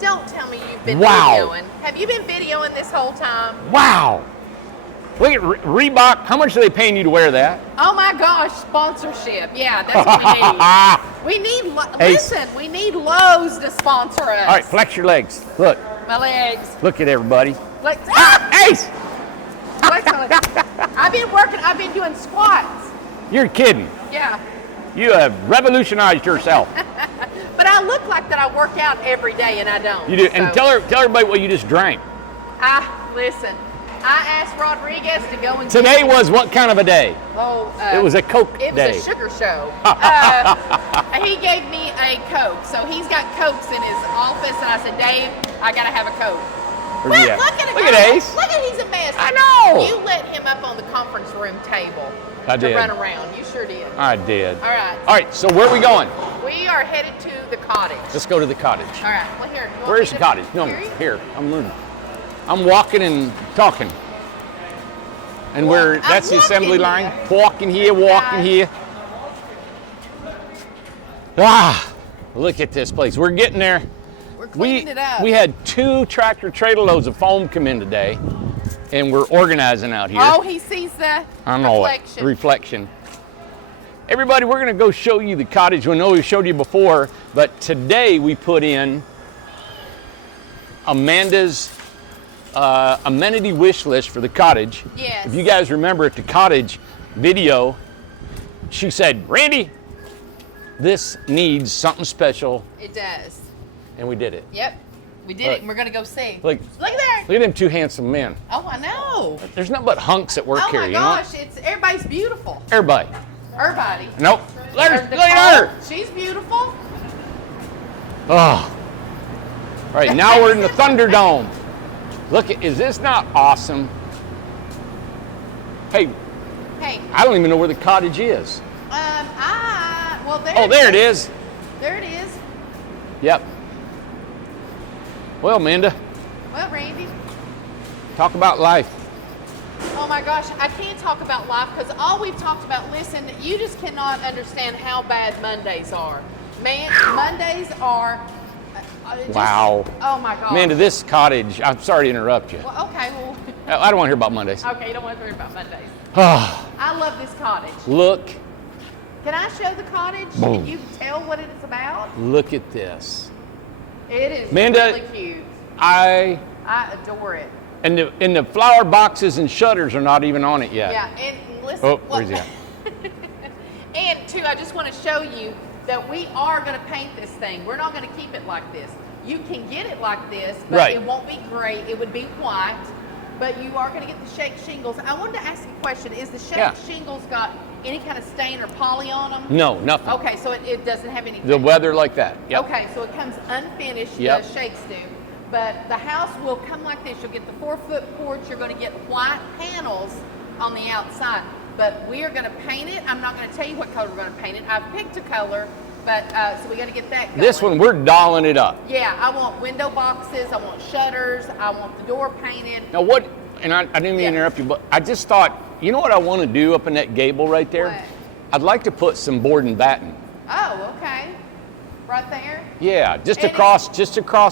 Don't tell me you've been Wow. videoing. Have you been videoing this whole time? Wow. Look at Reebok. How much are they paying you to wear that? Oh my gosh, sponsorship. Yeah, that's what we need. We need, listen, we need Lowe's to sponsor us. All right, flex your legs. Look. My legs. Look at everybody. Like, Ace! I've been working, I've been doing squats. You're kidding. Yeah. You have revolutionized yourself. But I look like that I work out every day and I don't. You do. So. And tell everybody what you just drank. Listen, I asked Rodriguez to go and Today was what kind of a day? it was a Coke day. It was a sugar show. He gave me a Coke. So he's got Cokes in his office and I said, Dave, I gotta have a Coke. Look at him. Look at Ace. Look at he's a mess. I know. You let him up on the conference room table I to did. run around. You sure did. I did. All right. All right, so where are we going? We are headed to the cottage. Let's go to the cottage. All right. Well, here. you want Where's me the to- cottage? No, Here? I'm walking and talking. And Well, that's the I'm assembly walking line. here. Walking here, walking here. Look at this place. We're getting there. We're cleaning it up. We had 2 tractor trailer loads of foam come in today, and we're organizing out here. Oh, he sees the I know reflection. it. Reflection. Everybody, we're going to go show you the cottage. We know we showed you before, but today we put in Amanda's amenity wish list for the cottage. Yes. If you guys remember at the cottage video, she said, Randy, this needs something special, It does. and we did it. Yep. We did Look. it, and we're going to go see. Look. Look at there. Look at them 2 handsome men. Oh, I know. There's nothing but hunks at work Oh, here, my you know? gosh. Everybody's beautiful. Everybody. Everybody. Nope. Look There's at her. She's beautiful. Oh. All right, now we're in the Thunderdome. Look, is this not awesome? Hey, Hey. I don't even know where the cottage is. Well, there. Oh, there it is. There it is. Yep. Well, Amanda, Well, Randy. talk about life. Oh my gosh, I can't talk about life because all we've talked about, listen, you just cannot understand how bad Mondays are. Man, Mondays are. Wow. Oh my gosh. Amanda, this cottage, I'm sorry to interrupt you. Well, okay, well. I don't want to hear about Mondays. Okay, you don't want to hear about Mondays. Oh, I love this cottage. look, Can I show the cottage? Boom. Can you tell what it is about? look at this. It is Amanda, really cute. I adore it. and the flower boxes and shutters are not even on it yet. Yeah, and listen. Oh, where's he at? And two, I just want to show you that we are going to paint this thing. We're not going to keep it like this. You can get it like this, but Right. it won't be gray. It would be white, but you are going to get the shake shingles. I wanted to ask you a question. Is the shake Yeah. shingles got any kind of stain or poly on them? No, nothing. Okay, so it doesn't have anything. The weather like that. Yep. Okay, so it comes unfinished, Yep. the shakes do. But the house will come like this. You'll get the 4-foot porch. You're going to get white panels on the outside. But we are going to paint it. I'm not going to tell you what color we're going to paint it. I've picked a color, but so we got to get that going. This one, we're dolling it up. Yeah, I want window boxes. I want shutters. I want the door painted. Now what, and I didn't mean to Yeah. interrupt you, but I just thought, you know what I want to do up in that gable right there? What? I'd like to put some board and batten. Oh, okay. Right there. Yeah, just And across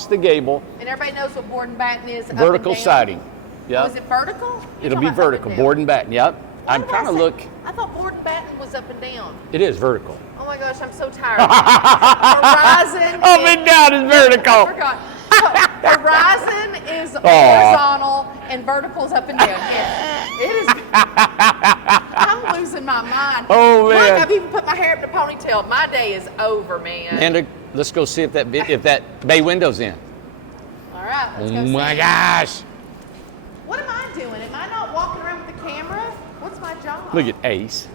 the gable, And everybody knows what board and batten is. up and vertical down. siding. Oh, Yeah, is it vertical? You're it'll talking be about up and vertical, down. board and batten. Yep. Why I'm did I trying to say- look. I thought board and batten was up and down. It is vertical. Oh my gosh, I'm so tired. Horizon. Up and down is I vertical. forgot. Horizon is horizontal and vertical's up and down. Yes. It is. I'm losing my mind. Oh, Look, man. I've even put my hair up in a ponytail. My day is over, man. Amanda, let's go see if that bay window's in. All right, let's go Oh see. my gosh. What am I doing? Am I not walking around with the camera? What's my job? Look at Ace.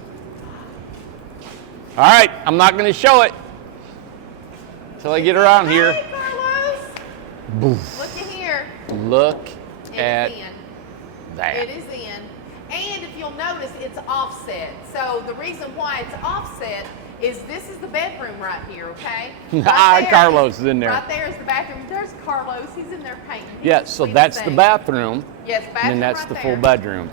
All right, I'm not going to show it till I get around here. Hey, Carlos. Boof. Look at here. Look It at is in. that. It is in. And if you'll notice, it's offset. So the reason why it's offset is this is the bedroom right here, okay? Ah, there Carlos is in there. Right there is the bathroom. There's Carlos. He's in there painting. He's Yeah, the so sweetest that's the thing. bathroom, Yes, bathroom and then that's right the there. full bedroom.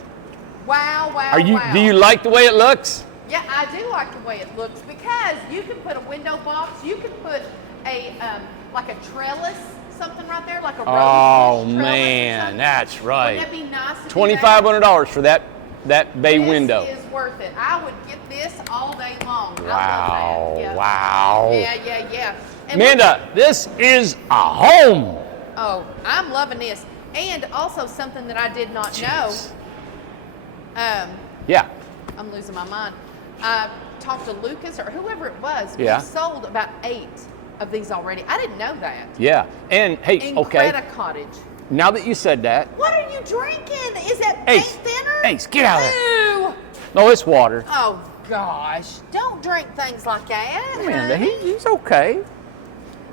Wow, wow, Are you? wow. Do you like the way it looks? Yeah, I do like the way it looks because you can put a window box. You can put a like a trellis, something like a rose Oh bush trellis or man, something? that's right. Wouldn't that be nice to do that? $2,500 for that bay window. This is worth it. I would get this all day long. Wow, I love that. Yeah. wow. Yeah. And Amanda, this is a home. oh, I'm loving this. And also something that I did not Jeez. know. Yeah. I'm losing my mind. I talked to Lucas or whoever it was. Yeah. We sold about 8 of these already. I didn't know that. Yeah. And hey, okay. Incred-I-Cottage. Now that you said that. What are you drinking? Is that paint thinner? Ace, get out of there. Ew. No, it's water. Oh gosh! Don't drink things like that. Amanda, honey. he's okay.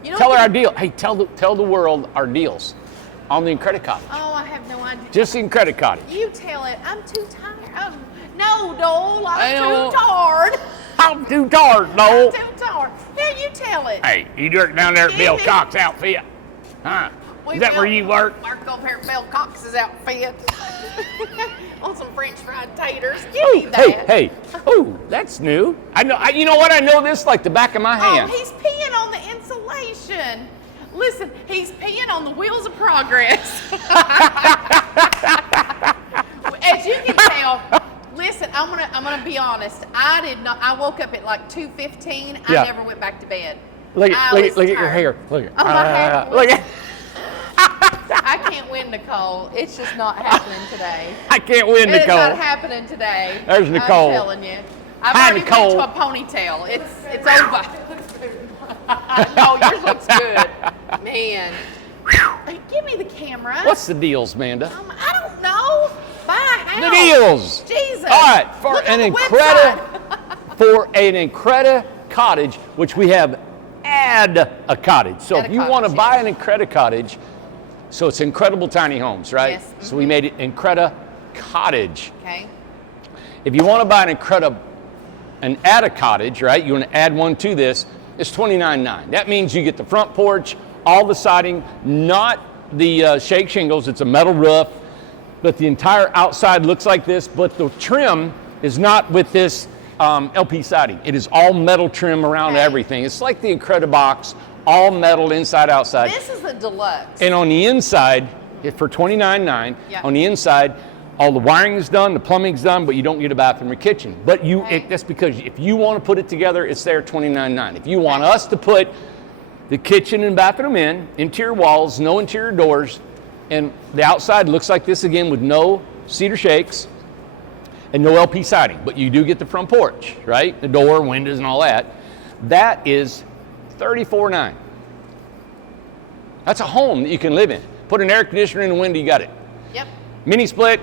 You know Tell her what our deal. Hey, tell the world our deals on the Incred-I-Cottage. Oh, I have no idea. Just the Incred-I-Cottage. You tell it. I'm too tired. No, Dole, I know. I'm too tired. I'm too tired, no. I'm too tired. Here, you tell it. Hey, you work down there at Bill Give me- Cox outfit, huh? We Is that where will you work? Work over here at Bill Cox's outfit. On some French fried taters. Give me that. Hey. Oh, that's new. I know. You know what? I know this like the back of my hand. Oh, he's peeing on the insulation. Listen, he's peeing on the wheels of progress. As you can tell, listen, I'm gonna be honest. I woke up at like 2:15. Yeah. I never went back to bed. Look I at was your tired. hair. Look at. Oh, my hair. Look at. I can't win, Nicole. It's just not happening today. I can't win, It's Nicole. not happening today. There's Nicole. I'm telling you. I've Hi, already Nicole. went to a ponytail. It's over. No, yours looks good. Man. Hey, give me the camera. What's the deals, Amanda? I don't know. Buy a house. The deals. Jesus. All right, for Look an on the Incred-I-Cottage, which we have add a cottage. So if you want to buy an Incred-I-Cottage, so it's Incredible Tiny Homes, right? Yes. So we made it Incred-I-Cottage. Okay. If you want to buy an add-a-cottage, right? You want to add one to this, it's $29.9. That means you get the front porch, all the siding, not the shake shingles. It's a metal roof, but the entire outside looks like this. But the trim is not with this LP siding. It is all metal trim around everything. It's like the Incredibox, all metal inside, outside. This is a deluxe. And on the inside, for $29.9, on the inside, all the wiring is done, the plumbing's done, but you don't get a bathroom or kitchen. But that's because if you want to put it together, it's there $29.9. If you want us to put the kitchen and bathroom in, interior walls, no interior doors, and the outside looks like this again with no cedar shakes and no LP siding, but you do get the front porch, right? The door, windows, and all that. That is $34.9. That's a home that you can live in. Put an air conditioner in the window, you got it. Yep. Mini split,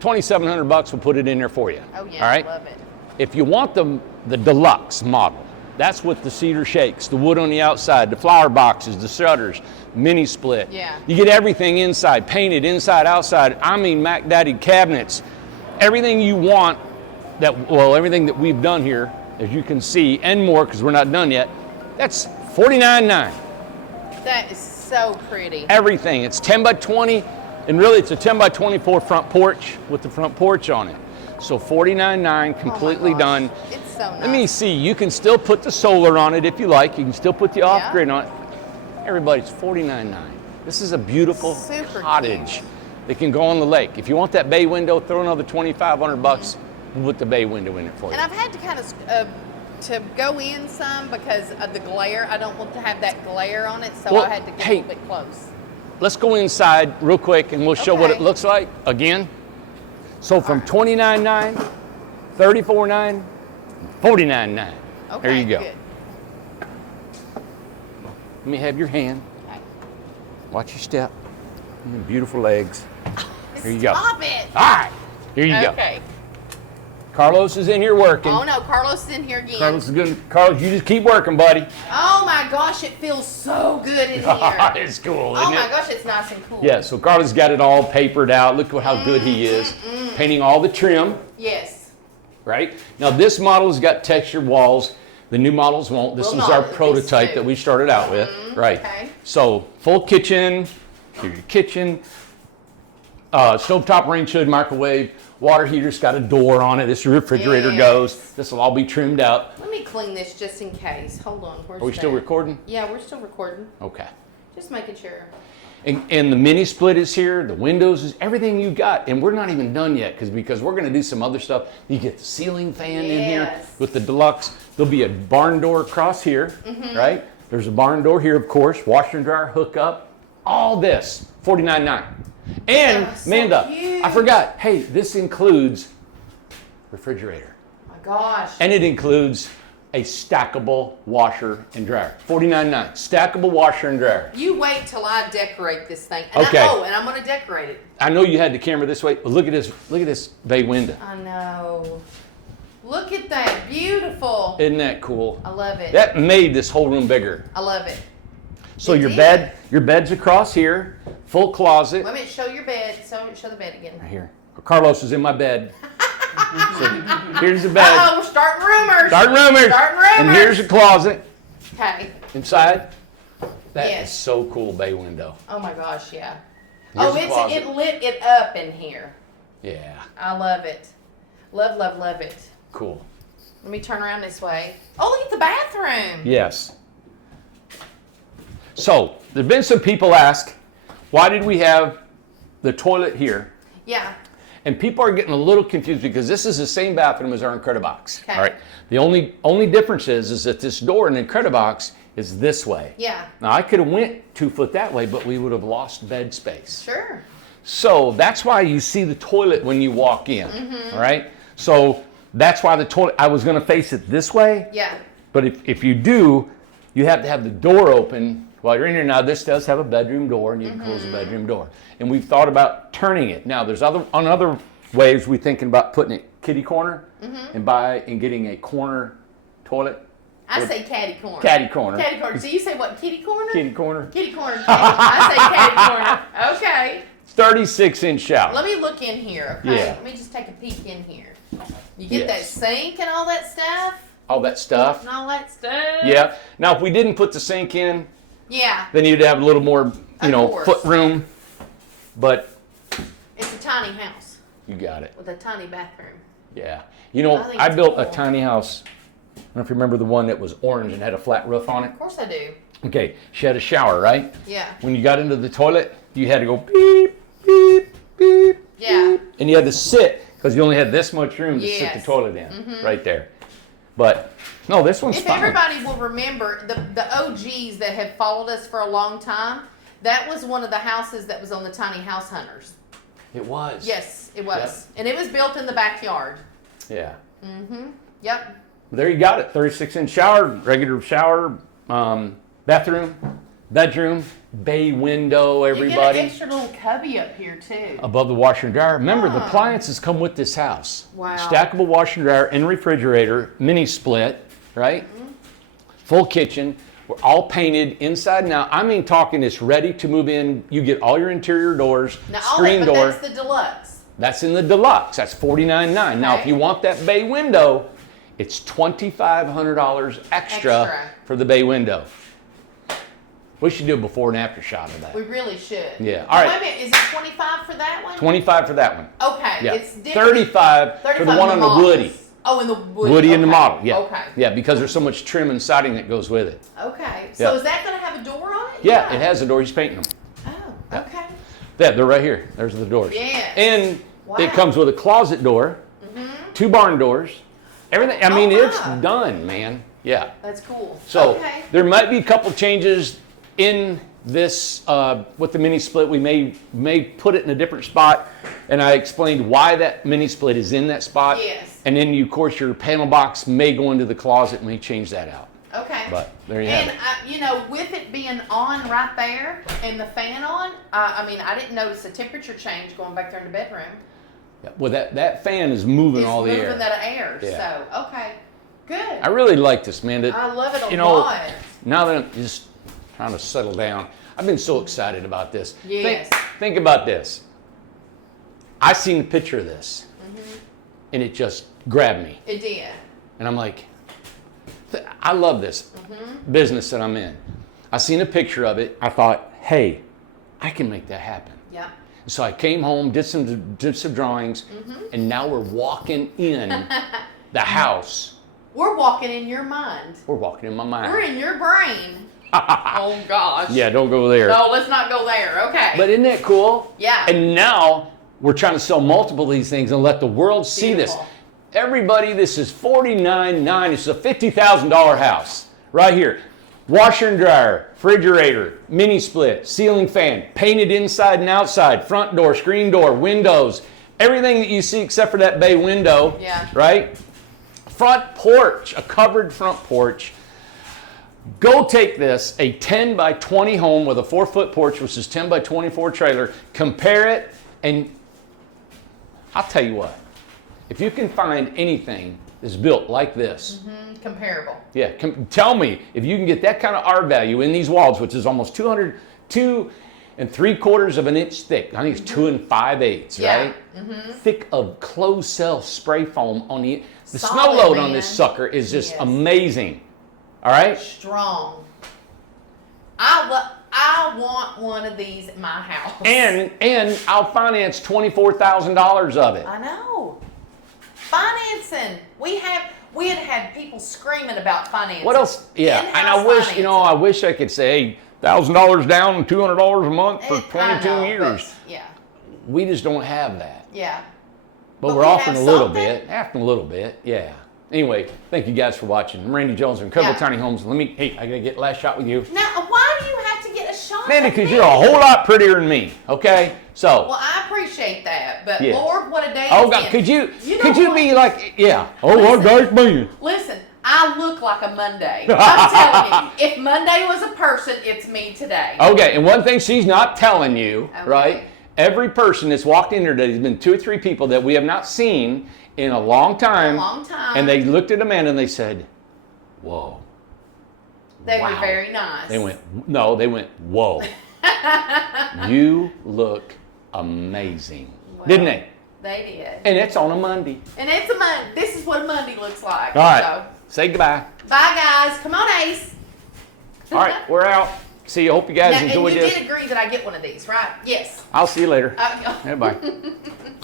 $2,700, we'll put it in there for you. Oh yeah, all right? I love it. If you want the deluxe model, that's with the cedar shakes, the wood on the outside, the flower boxes, the shutters, mini split. Yeah. You get everything inside, painted inside, outside. I mean, Mac Daddy cabinets, everything you want. Everything that we've done here, as you can see, and more because we're not done yet. That's $49.9. That is so pretty. Everything. It's 10 by 20, and really it's a 10 by 24 front porch with the front porch on it. So $49.9, completely done. It's so nice. Let me see, you can still put the solar on it if you like. You can still put the off-grid on it. Everybody's $49.9. This is a beautiful cottage that can go on the lake. If you want that bay window, throw another $2,500. We'll put the bay window in it for you. And I've had to kind of to go in some because of the glare. I don't want to have that glare on it, so I had to get a little bit close. Let's go inside real quick and we'll show what it looks like again. So from $29.9, $34.9, $49.9. Okay, there you go. Good. Let me have your hand. Okay. Watch your step. Beautiful legs. Here you go. Stop it. All right. Here you go. Okay. Carlos is in here working. Oh no, Carlos is in here again. Carlos is good. Carlos, you just keep working, buddy. Oh my gosh, it feels so good in here. It's cool, isn't it? Oh my gosh, it's nice and cool. Yeah, so Carlos got it all papered out. Look at how good he is. Painting all the trim. Yes. Right? Now this model has got textured walls. The new models won't. This was our prototype that we started out with. Right. Okay. So full kitchen, here's your kitchen, stovetop range hood, microwave, water heater's got a door on it. This refrigerator goes. This will all be trimmed out. Let me clean this just in case. Hold on. Are we still recording? Yeah, we're still recording. Okay. Just making sure. And the mini split is here, the windows is everything you got. And we're not even done yet because we're going to do some other stuff. You get the ceiling fan in here with the deluxe. There'll be a barn door across here, right? There's a barn door here, of course, washer and dryer, hookup, all this, $49.9. And Amanda, I forgot, hey, this includes refrigerator. Oh my gosh. And it includes a stackable washer and dryer. $49.9. Stackable washer and dryer. You wait till I decorate this thing. And Okay. and I'm going to decorate it. I know you had the camera this way, but look at this bay window. I know. Look at that. Beautiful. Isn't that cool? I love it. That made this whole room bigger. I love it. So your bed's across here, full closet. Let me show your bed. Show the bed again. Right here. Carlos is in my bed. So here's the bed. Uh-oh, we're starting rumors. Starting rumors. Starting rumors. And here's the closet. Okay. Inside. That is so cool, bay window. Oh my gosh, yeah. Here's the closet. It lit it up in here. Yeah. I love it. Love, love, love it. Cool. Let me turn around this way. Oh, look at the bathroom. Yes. So, there's been some people ask, why did we have the toilet here? Yeah. And people are getting a little confused because this is the same bathroom as our Incred-I-Box. Okay. All right. The only difference is that this door in Incred-I-Box is this way. Yeah. Now I could have went 2 foot that way, but we would have lost bed space. Sure. So that's why you see the toilet when you walk in. All right. So that's why the toilet. I was going to face it this way. Yeah. But if you do, you have to have the door open while you're in here. Now this does have a bedroom door, and you can close the bedroom door. And we've thought about turning it. Now there's other ways we're thinking about putting it kitty corner and getting a corner toilet. I say catty corner. Catty corner. Catty corner. So you say what? Kitty corner? Kitty corner. Kitty corner. I say catty corner. Okay. 36-inch shower. Let me look in here. Okay. Yeah. Let me just take a peek in here. You get that sink and all that stuff. All that stuff. And all that stuff. Yeah. Now if we didn't put the sink in, yeah, then you'd have a little more, foot room. But it's a tiny house you got it. with a tiny bathroom. Yeah. I I built cool. a tiny house. I don't know if you remember the one that was orange and had a flat roof on it. Of course I do. Okay, she had a shower, right? Yeah. When you got into the toilet, you had to go beep, beep, beep. Yeah. Beep, and you had to sit because you only had this much room to sit the toilet in, right there. But no, this one's If fine. everybody will remember, the OGs that have followed us for a long time, that was one of the houses that was on the Tiny House Hunters. It was. Yes, it was. And it was built in the backyard. Yeah. Yep. There you got it. 36-inch shower, regular shower, bathroom, bedroom, bay window, everybody. You get an extra little cubby up here too. Above the washer and dryer. Remember, the appliances come with this house. Wow. Stackable washer and dryer and refrigerator, mini split, right? Full kitchen. We're all painted inside and out. I mean, talking it's ready to move in. You get all your interior doors, Now, screen but door. that's the deluxe. That's in the deluxe. That's $49.9. Now, if you want that bay window, it's $2,500 extra for the bay window. We should do a before and after shot of that. We really should. Yeah. All right. Wait a minute. Is it 25 for that one? 25 for that one. Okay. Yeah. It's different. 35 for the one on the Woody. Oh, and the Woody. Woody and the model. Yeah. Okay. Yeah, because there's so much trim and siding that goes with it. Okay. So Yeah. is that going to have a door on it? Yeah, it has a door. He's painting them. Oh, okay. Yeah, they're right here. There's the doors. Yes. And Wow. it comes with a closet door, 2 barn doors, everything. I mean, it's wow. done, man. Yeah. That's cool. So okay. there might be a couple changes in this with the mini split. We may put it in a different spot, and I explained why that mini split is in that spot. Yes. And then of course your panel box may go into the closet and may change that out. Okay. But there you have it. And with it being on right there and the fan on, I mean, I didn't notice a temperature change going back there in the bedroom. Yeah. Well, that fan is moving all the air. Moving that air. Yeah. So okay, good. I really like this, man. I love it a lot. Now that I'm just trying to settle down, I've been so excited about this. Yes. Think about this. I seen a picture of this, and it just grabbed me. It did. And I'm like, I love this business that I'm in. I seen a picture of it. I thought, hey, I can make that happen. Yeah. So I came home, did some drawings, and now we're walking in the house. We're walking in your mind. We're walking in my mind. We're in your brain. Oh gosh. Yeah, don't go there. No, let's not go there. Okay. But isn't that cool? Yeah. And now we're trying to sell multiple of these things and let the world see this. Beautiful. Everybody, this is $49,900. This is a $50,000 house right here. Washer and dryer, refrigerator, mini split, ceiling fan, painted inside and outside, front door, screen door, windows, everything that you see except for that bay window, Yeah. right? Front porch, a covered front porch. Go take this, a 10 by 20 home with a 4-foot porch, which is 10 by 24 trailer, compare it, and I'll tell you what, if you can find anything that's built like this, Comparable. yeah, tell me if you can get that kind of R value in these walls, which is almost 2 3/4 of an inch thick. I think it's 2 5/8, Yeah. right? Thick of closed cell spray foam on the snow Solid, load on man. this sucker is just Yes. amazing. All right. Strong. I want one of these in my house. And I'll finance $24,000 of it. I know. Financing. We had people screaming about financing. What else? Yeah, and I wish financing. I wish I could say, hey, $1,000 down and $200 a month for I 22 know, years. but, yeah. We just don't have that. Yeah. But But we're we offering a have little something. bit. Offering a little bit, yeah. Anyway, thank you guys for watching. I'm Randy Jones from Incredible Yeah. Tiny Homes. Hey, I gotta get last shot with you. Now, why do you have to get a shot? Man, at because me? you're a whole lot prettier than me, okay? So, Well, I appreciate that, but Yeah. Lord, what a day oh it's God, been. could you know be what? like, yeah, oh, Listen. what guy's being? Listen, I look like a Monday. I'm telling you, if Monday was a person, it's me today. Okay, and one thing she's not telling you, Okay. right? Every person that's walked in here today, there's been 2 or 3 people that we have not seen in a long time. A long time. And they looked at Amanda and they said, whoa. They wow. were very nice. They went, whoa. You look amazing. Well, Didn't they? They did. And it's on a Monday. And it's a Monday. This is what a Monday looks like. All right, So, say goodbye. bye, guys. Come on, Ace. All right, we're out. See you. Hope you guys Now, and enjoyed you this. did agree that I get one of these, right? Yes. I'll see you later. Uh, Yeah, bye.